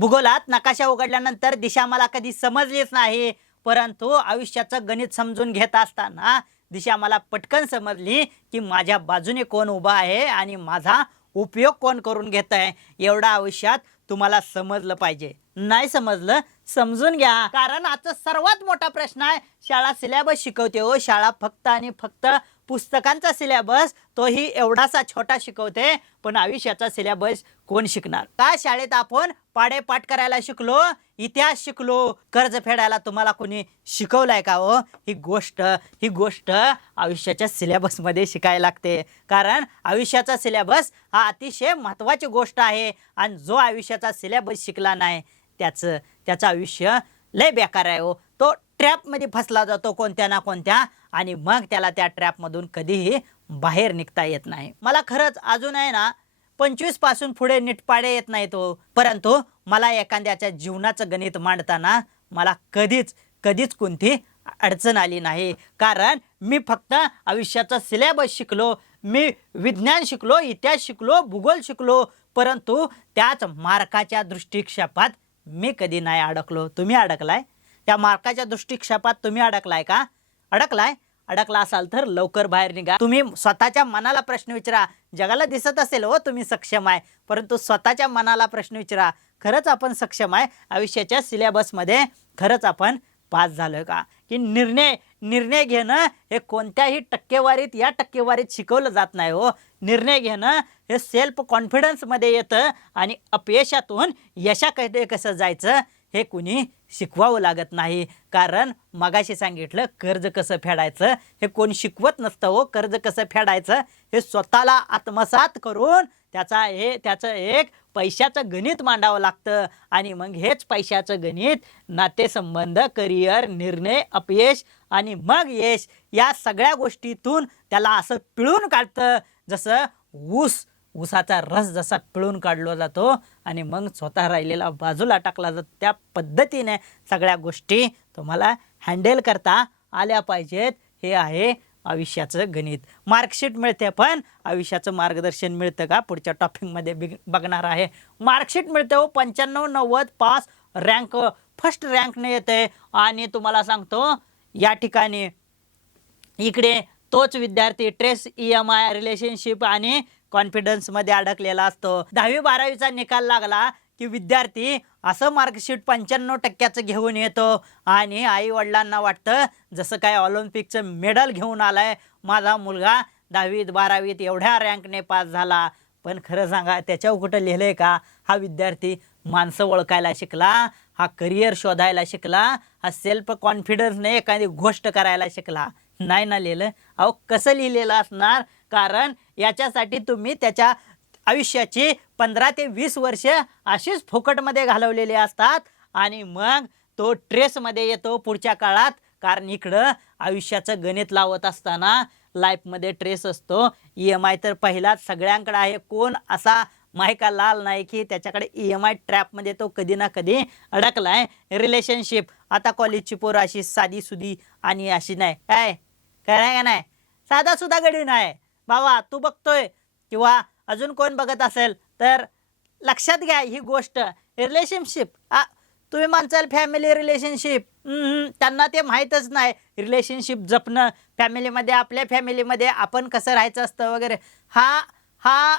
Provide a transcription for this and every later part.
भूगोलात नकाशा उघडल्यानंतर दिशा मला कधी समजलीच नाही, परंतु आयुष्याचं गणित समजून घेत असताना दिशा मला पटकन समजली की माझ्या बाजूने कोण उभा आहे आणि माझा उपयोग कोण करून घेत आहे. एवढा आयुष्यात तुम्हाला समजलं पाहिजे. नाही समजलं, समजून घ्या. कारण आजचा सर्वात मोठा प्रश्न आहे, शाळा सिलेबस शिकवते हो, शाळा फक्त आणि फक्त पुस्तकांचा सिलेबस तोही एवढासा छोटा शिकवते, पण आयुष्याचा सिलेबस कोण शिकणार? का शाळेत आपण पाढेपाठ करायला शिकलो, इतिहास शिकलो, कर्ज फेडायला तुम्हाला कोणी शिकवलंय का हो? ही गोष्ट आयुष्याच्या सिलेबसमध्ये शिकायला लागते. कारण आयुष्याचा सिलेबस हा अतिशय महत्त्वाची गोष्ट आहे आणि जो आयुष्याचा सिलेबस शिकला नाही त्याचं आयुष्य लय बेकार आहे हो. तो ट्रॅपमध्ये फसला जातो कोणत्या ना कोणत्या, आणि मग त्याला त्या ट्रॅपमधून कधीही बाहेर निघता येत नाही. मला खरंच अजून आहे ना 25 पासून पुढे नीटपाडे येत नाही तो, परंतु मला एखाद्याच्या जीवनाचं गणित मांडताना मला कधीच कोणती अडचण आली नाही. कारण मी फक्त आयुष्याचा सिलेबस शिकलो, मी विज्ञान शिकलो, इतिहास शिकलो, भूगोल शिकलो, परंतु त्याच मार्काच्या दृष्टिक्षेपात मी कधी नाही अडकलो. तुम्ही अडकलाय? त्या मार्काच्या दृष्टिक्षेपात तुम्ही अडकलाय का? अडकला असाल तर लवकर बाहेर निघा. तुम्ही स्वतःच्या मनाला प्रश्न विचारा. जगाला दिसत असेल हो तुम्ही सक्षम आहे, परंतु स्वतःच्या मनाला प्रश्न विचारा, खरंच आपण सक्षम आहे? आयुष्याच्या सिलेबसमध्ये खरंच आपण पास झालोय का? की निर्णय घेणं हे कोणत्याही या टक्केवारीत शिकवलं जात नाही हो. निर्णय घेणं हे सेल्फ कॉन्फिडन्समध्ये येतं आणि अपयशातून यशाकडे कसं जायचं हे कुणी शिकवावं लागत नाही. कारण मगाशी सांगितलं, कर्ज कसं फेडायचं हे कोण शिकवत नसतं हो. कर्ज कसं फेडायचं हे स्वतःला आत्मसात करून त्याचं एक पैशाचं गणित मांडावं लागतं, आणि मग हेच पैशाचं गणित नातेसंबंध, करिअर, निर्णय, अपयश आणि मग यश या सगळ्या गोष्टीतून त्याला असं पिळून काढतं, जसं ऊसाचा रस जसा पिळून काढला जातो आणि मग स्वतः राहिलेला बाजूला टाकला जातो. त्या पद्धतीने सगळ्या गोष्टी तुम्हाला हँडल करता आल्या पाहिजेत. हे आहे आयुष्याचं गणित. मार्कशीट मिळते, पण आयुष्याचं मार्गदर्शन मिळतं का? पुढच्या टॉपिकमध्ये बघणार आहे. मार्कशीट मिळते हो, 95, 90 पास, रँक फर्स्ट रँकने येते. आणि तुम्हाला सांगतो या ठिकाणी इकडे तोच विद्यार्थी ट्रेस, EMI, रिलेशनशिप आणि कॉन्फिडन्समध्ये अडकलेला असतो. 10वी-12वीचा निकाल लागला की विद्यार्थी असं मार्कशीट 95% घेऊन येतो आणि आई वडिलांना वाटतं जसं काय ऑलिम्पिकचं मेडल घेऊन आलाय माझा मुलगा, 10वीत-12वीत एवढ्या रँकने पास झाला. पण खरं सांगा, त्याच्यावर कुठं लिहिलंय का? हा विद्यार्थी माणसं ओळखायला शिकला, हा करिअर शोधायला शिकला, हा सेल्फ कॉन्फिडन्सने एखादी गोष्ट करायला शिकला. नाही ना लिहिलं. अहो कसं लिहिलेलं असणार? कारण याच्यासाठी तुम्ही त्याच्या आयुष्याची 15 ते 20 वर्ष अशीच फुकटमध्ये घालवलेली असतात, आणि मग तो ट्रेसमध्ये येतो पुढच्या काळात. कारण इकडं आयुष्याचं गणित लावत असताना लाईफमध्ये ट्रेस असतो. EMI तर पहिलाच सगळ्यांकडे आहे. कोण असा मायका लाल नाही की त्याच्याकडे EMI ट्रॅपमध्ये तो कधी ना कधी अडकलाय. रिलेशनशिप, आता कॉलेजची पोरं अशी साधीसुधी आणि अशी नाही, काय कराय का नाही, साधा सुद्धा गडी नाही बाबा. तू बघतोय किंवा अजून कोण बघत असेल तर लक्षात घ्या ही गोष्ट. रिलेशनशिप तुम्ही म्हणसाल फॅमिली रिलेशनशिप, त्यांना ते माहीतच नाही. रिलेशनशिप जपणं फॅमिलीमध्ये, आपल्या फॅमिलीमध्ये आपण कसं राहायचं असतं वगैरे, हा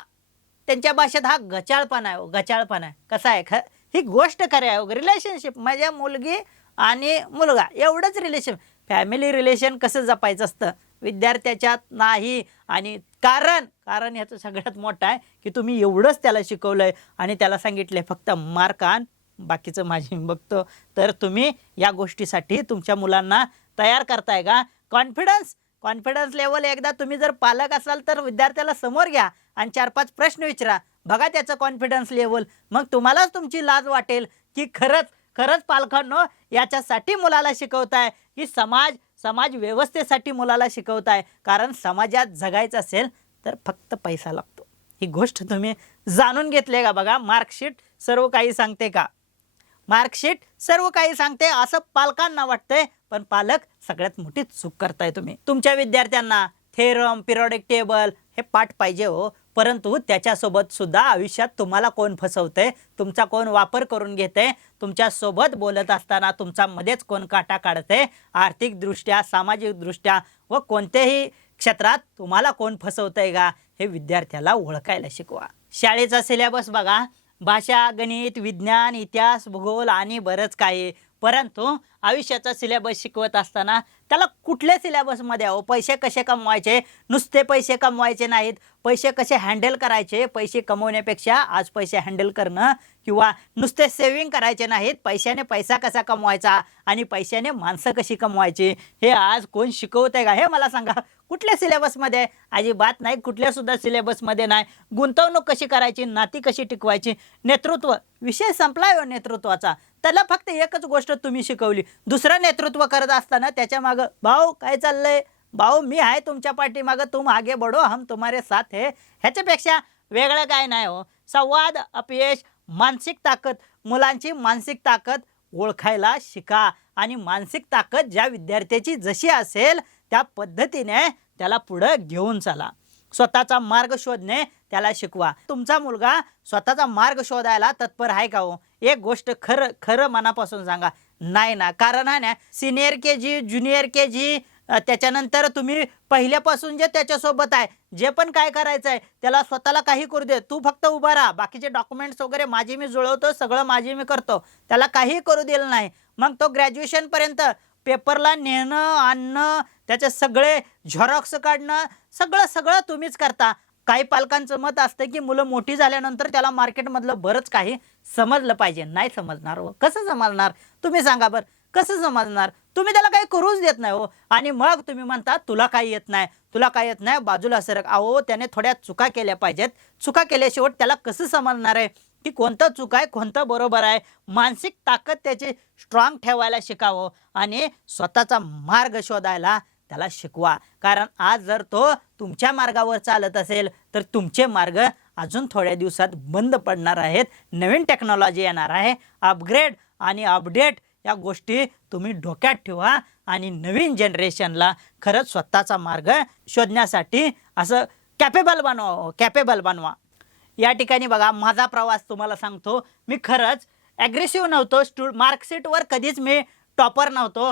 त्यांच्या भाषेत हा गचाळपणा आहे. गचाळपणा आहे. कसा आहे ही गोष्ट खरी आहे. रिलेशनशिप म्हणजे मुलगी आणि मुलगा एवढंच रिलेशन. फॅमिली रिलेशन कसं जपायचं असतं विद्यार्थ्याच्यात नाही. आणि कारण ह्याचं सगळ्यात मोठं आहे की तुम्ही एवढंच त्याला शिकवलंय आणि त्याला सांगितलंय फक्त मार्क आण, बाकीचं माझी मी बघतो. तर तुम्ही या गोष्टीसाठी तुमच्या मुलांना तयार करताय का? कॉन्फिडन्स लेवल एकदा तुम्ही जर पालक असाल तर विद्यार्थ्याला समोर घ्या आणि 4-5 प्रश्न विचारा, बघा त्याचं कॉन्फिडन्स लेवल. मग तुम्हालाच तुमची लाज वाटेल की खरंच पालकांनो याच्यासाठी मुलाला शिकवताय की समाज व्यवस्थेसाठी मुलाला शिकवताय. कारण समाजात जगायचं असेल तर फक्त पैसा लागतो. ही गोष्ट तुम्ही जाणून घेतले का? बघा, मार्कशीट सर्व काही सांगते का? मार्कशीट सर्व काही सांगते असं पालकांना वाटतंय, पण पालक सगळ्यात मोठी चूक करताय तुम्ही. तुमच्या विद्यार्थ्यांना थेरम, पिरियोडिक टेबल हे पाठ पाहिजे हो, परंतु त्याच्यासोबत सुद्धा आयुष्यात तुम्हाला कोण फसवतंय, तुमचा कोण वापर करून घेतंय, तुमच्यासोबत बोलत असताना तुमचा मध्येच कोण काटा काढतंय, आर्थिकदृष्ट्या, सामाजिकदृष्ट्या व कोणत्याही क्षेत्रात तुम्हाला कोण फसवतंय का, हे विद्यार्थ्याला ओळखायला शिकवा. शाळेचा सिलेबस बघा, भाषा, गणित, विज्ञान, इतिहास, भूगोल आणि बरंच काही. परंतु आयुष्याचा सिलेबस शिकवत असताना त्याला कुठल्या सिलेबसमध्ये पैसे कसे कमवायचे, नुसते पैसे कमवायचे नाहीत, पैसे कसे हँडल करायचे, पैसे कमवण्यापेक्षा आज पैसे हँडल करणं किंवा नुसते सेव्हिंग करायचे नाहीत, पैशाने पैसा कसा कमवायचा आणि पैशाने माणसं कशी कमवायची, हे आज कोण शिकवत आहे का, हे मला सांगा. कुठल्या सिलेबसमध्ये? अजिबात नाही, कुठल्यासुद्धा सिलेबसमध्ये नाही. गुंतवणूक कशी करायची, नाती कशी टिकवायची, नेतृत्व, विषय संपलाय हो नेतृत्वाचा. त्याला फक्त एकच गोष्ट तुम्ही शिकवली. दुसरं नेतृत्व करत असताना त्याच्या मागं, भाऊ काय चाललंय, भाऊ मी आहे तुमच्या पाठीमागं, तुम आगे बढो हम तुम्हारे साथ है, ह्याच्यापेक्षा वेगळं काय नाही हो. संवाद, अपयश, मानसिक ताकद, मुलांची मानसिक ताकद ओळखायला शिका आणि मानसिक ताकद ज्या विद्यार्थ्याची जशी असेल त्या पद्धतीने त्याला पुढं घेऊन चला. स्वतःचा मार्ग शोधणे त्याला शिकवा. तुमचा मुलगा स्वतःचा मार्ग शोधायला तत्पर आहे का हो? एक गोष्ट खरं खरं मनापासून सांगा, नाही ना. कारण आहे ना, सिनियर के जी, ज्युनियर के जी, त्याच्यानंतर तुम्ही पहिल्यापासून जे त्याच्यासोबत आहे, जे पण काय करायचं आहे त्याला स्वतःला काही करू दे, तू फक्त उभा राहा, बाकीचे डॉक्युमेंट्स वगैरे माझी मी जुळवतो, सगळं माझी मी करतो, त्याला काही करू दिलं नाही. मग तो ग्रॅज्युएशनपर्यंत पेपरला नेणं आणणं, त्याचे सगळे झेरॉक्स काढणं, सगळं सगळं तुम्हीच करता. काही पालकांचं मत असतं की मुलं मोठी झाल्यानंतर त्याला मार्केटमधलं बरंच काही समजलं पाहिजे. नाही समजणार हो. कसं समजणार तुम्ही सांगा बरं, कसं समजणार? तुम्ही त्याला काही करूच देत नाही हो. आणि मग तुम्ही म्हणता तुला काही येत नाही, तुला काही येत नाही, बाजूला सरक. अहो, त्याने थोड्या चुका केल्या पाहिजेत. चुका केल्याशिवाय त्याला कसं समजणार आहे की कोणतं चूक आहे, कोणतं बरोबर आहे? मानसिक ताकद त्याची स्ट्रॉंग ठेवायला शिकावं आणि स्वतःचा मार्ग शोधायला त्याला शिकवा. कारण आज जर तो तुमच्या मार्गावर चालत असेल तर तुमचे मार्ग अजून थोड्या दिवसात बंद पडणार आहेत. नवीन टेक्नॉलॉजी येणार आहे. अपग्रेड आणि अपडेट या गोष्टी तुम्ही डोक्यात ठेवा आणि नवीन जनरेशनला खरंच स्वतःचा मार्ग शोधण्यासाठी असं कॅपेबल बनवा. या ठिकाणी बघा, माझा प्रवास तुम्हाला सांगतो. मी खरंच ॲग्रेसिव्ह नव्हतो. मार्कशीटवर कधीच मी टॉपर नव्हतो.